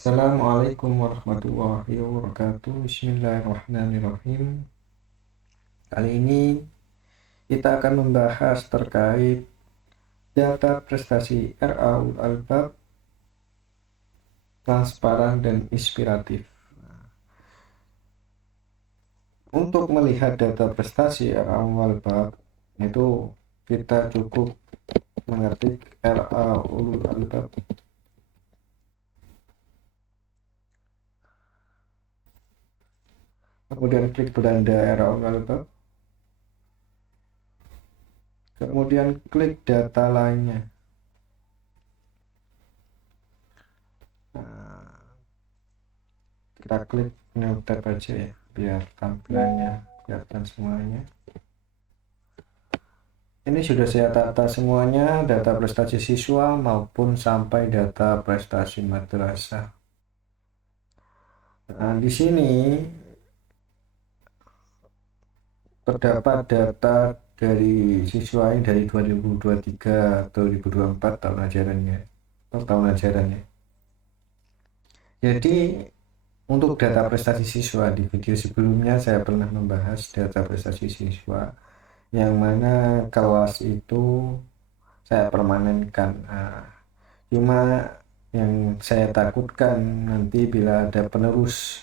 Assalamualaikum warahmatullahi wabarakatuh. Bismillahirrahmanirrahim. Kali ini kita akan membahas terkait data prestasi RAU Albab transparan dan inspiratif. Untuk melihat data prestasi RAU Albab itu kita cukup mengetik RAU Albab. Kemudian klik beranda RAU Albab. Kemudian klik data lainnya. Kita klik new tab aja ya, biar tampilannya kelihatan semuanya. Ini sudah saya tata semuanya, data prestasi siswa maupun sampai data prestasi madrasah. Nah, di sini terdapat data dari siswa ini dari 2023 2024 tahun ajarannya. Jadi untuk data prestasi siswa, di video sebelumnya saya pernah membahas data prestasi siswa yang mana kelas itu saya permanenkan. Cuma yang saya takutkan nanti bila ada penerus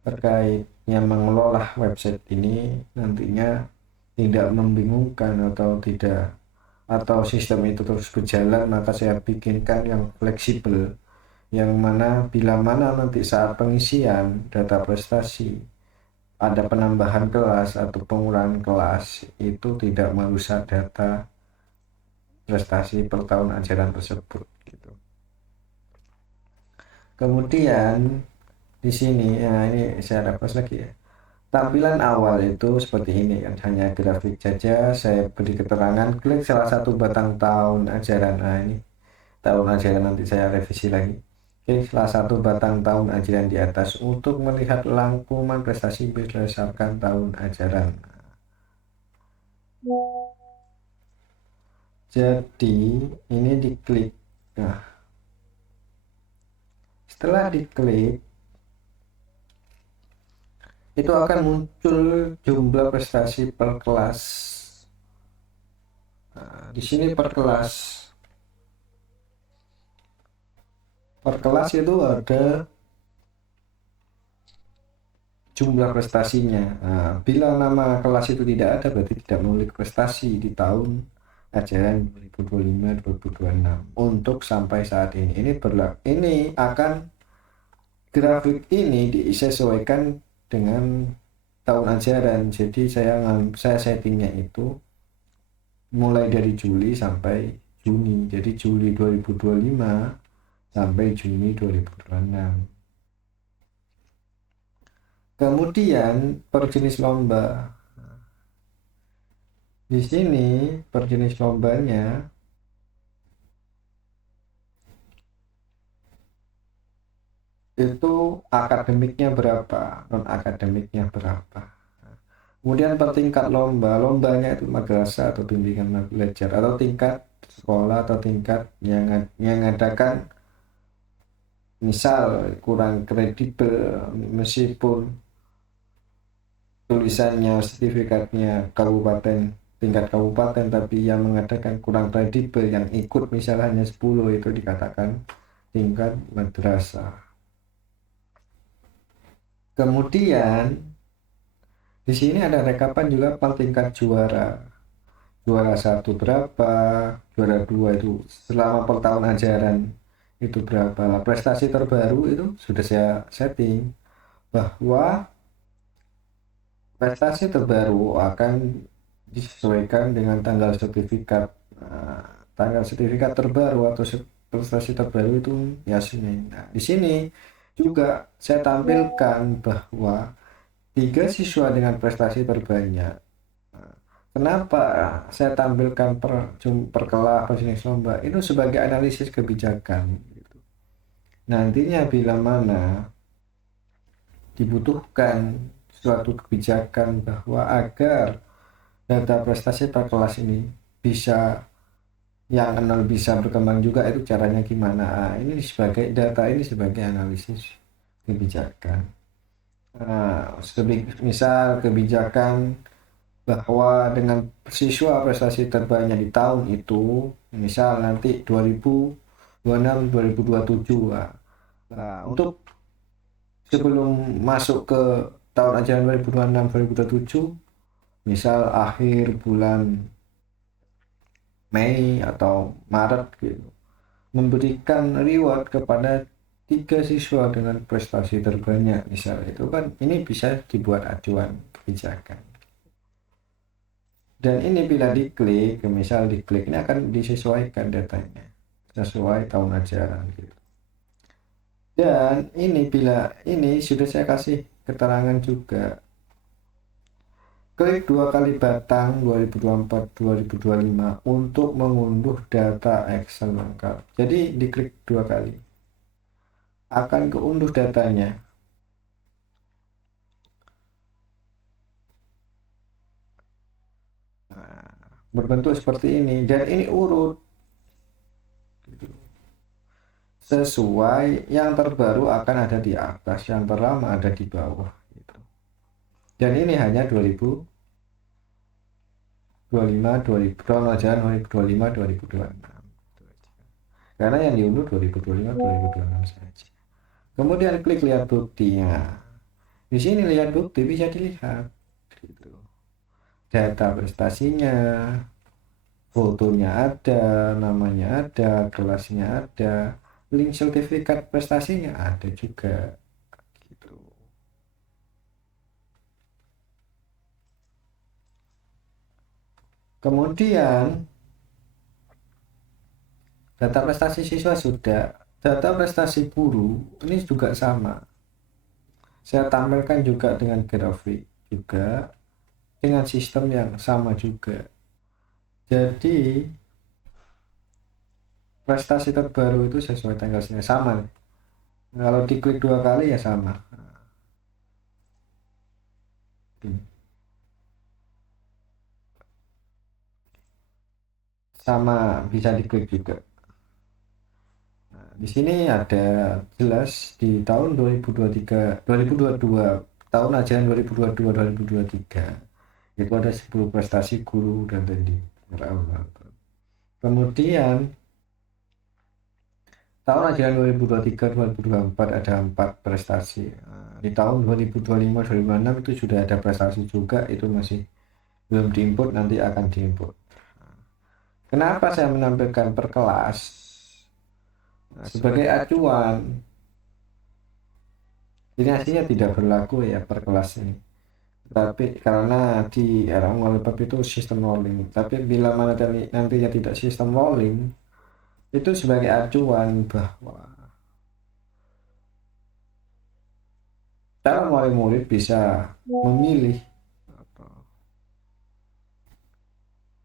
terkait yang mengelola website ini nantinya tidak membingungkan atau sistem itu terus berjalan, maka saya bikinkan yang fleksibel, yang mana bila mana nanti saat pengisian data prestasi ada penambahan kelas atau pengurangan kelas, itu tidak merusak data prestasi per tahun ajaran tersebut gitu. Kemudian di sini, ya ini saya refresh lagi ya. Tampilan awal itu seperti ini kan, hanya grafik saja. Saya beri keterangan, klik salah satu batang tahun ajaran. Nah ini tahun ajaran, nanti saya revisi lagi. Klik salah satu batang tahun ajaran di atas untuk melihat rangkuman prestasi berdasarkan tahun ajaran. Jadi ini diklik. Nah, setelah diklik itu akan muncul jumlah prestasi per kelas. Nah, di sini per kelas itu ada jumlah prestasinya. Nah, bila nama kelas itu tidak ada, berarti tidak memiliki prestasi di tahun ajaran 2025-2026 untuk sampai saat ini. Ini akan grafik ini disesuaikan dengan tahun ajaran. Jadi saya settingnya itu mulai dari Juli sampai Juni. Jadi Juli 2025 sampai Juni 2026. Kemudian per jenis lomba. Di sini per jenis lombanya itu akademiknya berapa, non akademiknya berapa. Kemudian per tingkat lombanya itu madrasah atau bimbingan belajar, atau tingkat sekolah, atau tingkat yang mengadakan, misal kurang kredibel meskipun tulisannya sertifikatnya tingkat kabupaten, tapi yang mengadakan kurang kredibel, yang ikut misalnya hanya 10, itu dikatakan tingkat madrasah. Kemudian di sini ada rekapan juga per tingkat juara 1 berapa, juara 2 itu selama per tahun ajaran itu berapa. Prestasi terbaru itu sudah saya setting bahwa prestasi terbaru akan disesuaikan dengan tanggal sertifikat. Tanggal sertifikat terbaru atau prestasi terbaru itu ya Senin. Nah, di sini juga saya tampilkan bahwa 3 siswa dengan prestasi terbanyak. Kenapa saya tampilkan per kelas, per jenis lomba itu sebagai analisis kebijakan gitu. Nantinya bila mana dibutuhkan suatu kebijakan bahwa agar data prestasi per kelas ini bisa yang nol bisa berkembang juga, itu caranya gimana. Ini sebagai data, ini sebagai analisis kebijakan. Misal kebijakan bahwa dengan siswa prestasi terbaiknya di tahun itu, misal nanti 2026 2027, untuk sebelum masuk ke tahun ajaran 2026 2027, misal akhir bulan Mei atau Maret gitu, memberikan reward kepada 3 siswa dengan prestasi terbanyak, misal itu kan, ini bisa dibuat acuan kebijakan. Dan ini bila diklik, misal diklik, ini akan disesuaikan datanya sesuai tahun ajaran gitu. Dan ini bila ini sudah saya kasih keterangan juga, klik 2 kali batang 2024-2025 untuk mengunduh data Excel lengkap. Jadi diklik 2 kali, akan keunduh datanya. Berbentuk seperti ini, dan ini urut sesuai, yang terbaru akan ada di atas, yang terlama ada di bawah gitu. Dan ini hanya 2025 tahun ajaran 2025 2026, karena yang diunduh 2025 2026 saja. Kemudian klik lihat buktinya. Di sini lihat bukti bisa dilihat gitu. Data prestasinya, fotonya ada, namanya ada, kelasnya ada, link sertifikat prestasinya ada juga gitu. Kemudian data prestasi siswa sudah, data prestasi guru ini juga sama. Saya tampilkan juga dengan grafik juga, dengan sistem yang sama juga. Jadi prestasi terbaru itu sesuai tanggalnya sama. Kalau diklik 2 kali ya sama. Sama bisa diklik juga. Di sini ada jelas di tahun 2023 2022, tahun ajaran 2022 2023 itu ada 10 prestasi guru dan tadi. Kemudian tahun ajaran 2023 2024 ada 4 prestasi. Di tahun 2025 2026 itu sudah ada prestasi juga, itu masih belum diinput, nanti akan diinput. Kenapa saya menampilkan per kelas? Sebagai acuan. Ini aslinya tidak berlaku ya per kelas ini, tapi karena di era web itu sistem rolling. Tapi bila mana nantinya tidak sistem rolling, itu sebagai acuan bahwa calon wali murid bisa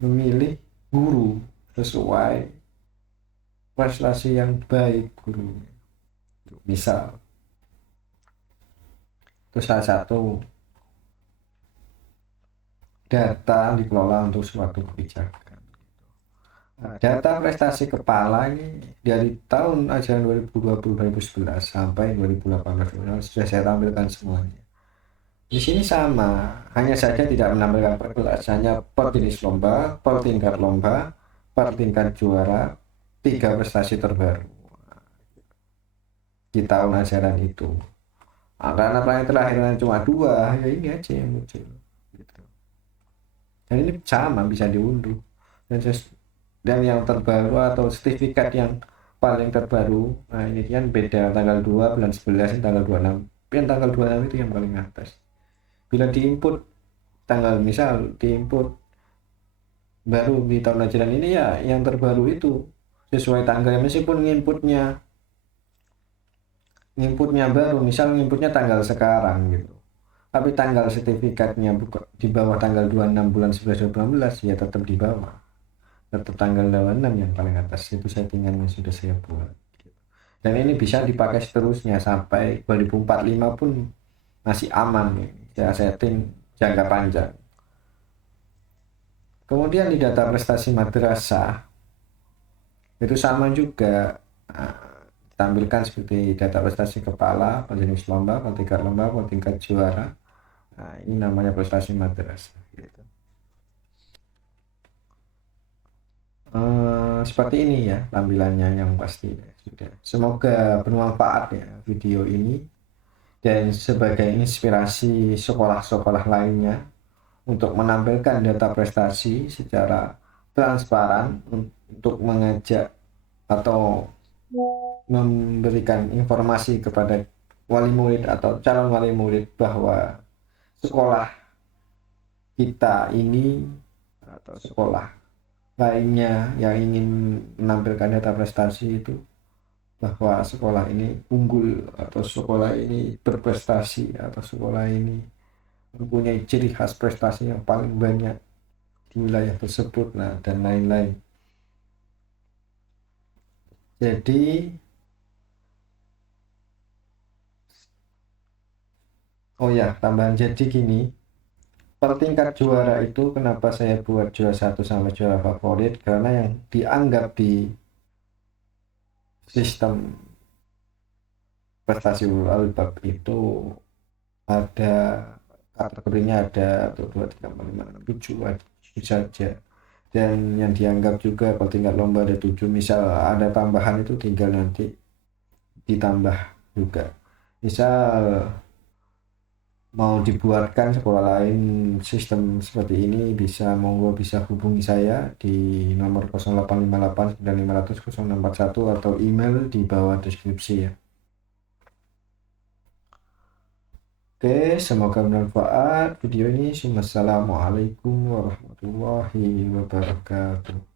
memilih guru sesuai prestasi yang baik gurunya. Misal itu salah satu data dikelola untuk suatu kebijakan. Data prestasi kepala ini dari tahun ajaran 2020-2011 sampai 2018 sudah saya tampilkan semuanya. Di sini sama, hanya saja tidak menampilkan per kelas, hanya per jenis lomba, per tingkat lomba, per tingkat juara, 3 prestasi terbaru di tahun ajaran itu. Karena yang terakhirnya cuma 2, ya ini aja yang muncul gitu. Dan ini sama bisa diunduh, dan yang terbaru atau sertifikat yang paling terbaru, nah ini kan beda tanggal 2 bulan 11 tanggal 26, yang tanggal 26 itu yang paling atas. Bila diinput tanggal, misal diinput baru di tahun ajaran ini, ya yang terbaru itu sesuai tanggal, meskipun nginputnya baru, misal nginputnya tanggal sekarang gitu, tapi tanggal sertifikatnya di bawah tanggal 26 bulan 11 2016, ya tetap di bawah, tetap tanggal 26 yang paling atas, itu settingan yang sudah saya buat gitu. Dan ini bisa dipakai seterusnya sampai 2045 pun masih aman nih, saya setting jangka panjang. Kemudian di data prestasi madrasah Itu sama juga, tampilkan seperti data prestasi kepala, pejenis lomba, tingkat lomba, tingkat juara. Nah, ini namanya prestasi madrasah gitu. Seperti ini ya tampilannya yang pasti ya, sudah. Semoga bermanfaat ya video ini dan sebagai inspirasi sekolah-sekolah lainnya untuk menampilkan data prestasi secara transparan untuk mengajak atau memberikan informasi kepada wali murid atau calon wali murid bahwa sekolah kita ini atau sekolah lainnya yang ingin menampilkan data prestasi itu bahwa sekolah ini unggul atau sekolah ini berprestasi atau sekolah ini mempunyai ciri khas prestasi yang paling banyak di wilayah tersebut, nah dan lain-lain. Jadi oh ya tambahan, jadi gini, per tingkat juara itu kenapa saya buat juara 1 sampai juara favorit, karena yang dianggap di sistem prestasi Albab itu ada kategorinya, ada 1, 2, 3, 4, 5, 6, 7 saja, dan yang dianggap juga per tingkat lomba ada 7. Misal ada tambahan itu tinggal nanti ditambah juga. Misal mau dibuatkan sekolah lain sistem seperti ini, bisa monggo bisa hubungi saya di nomor 0858 9500 0641 atau email di bawah deskripsi ya. Oke, semoga bermanfaat video ini. Wassalamualaikum warahmatullahi wabarakatuh.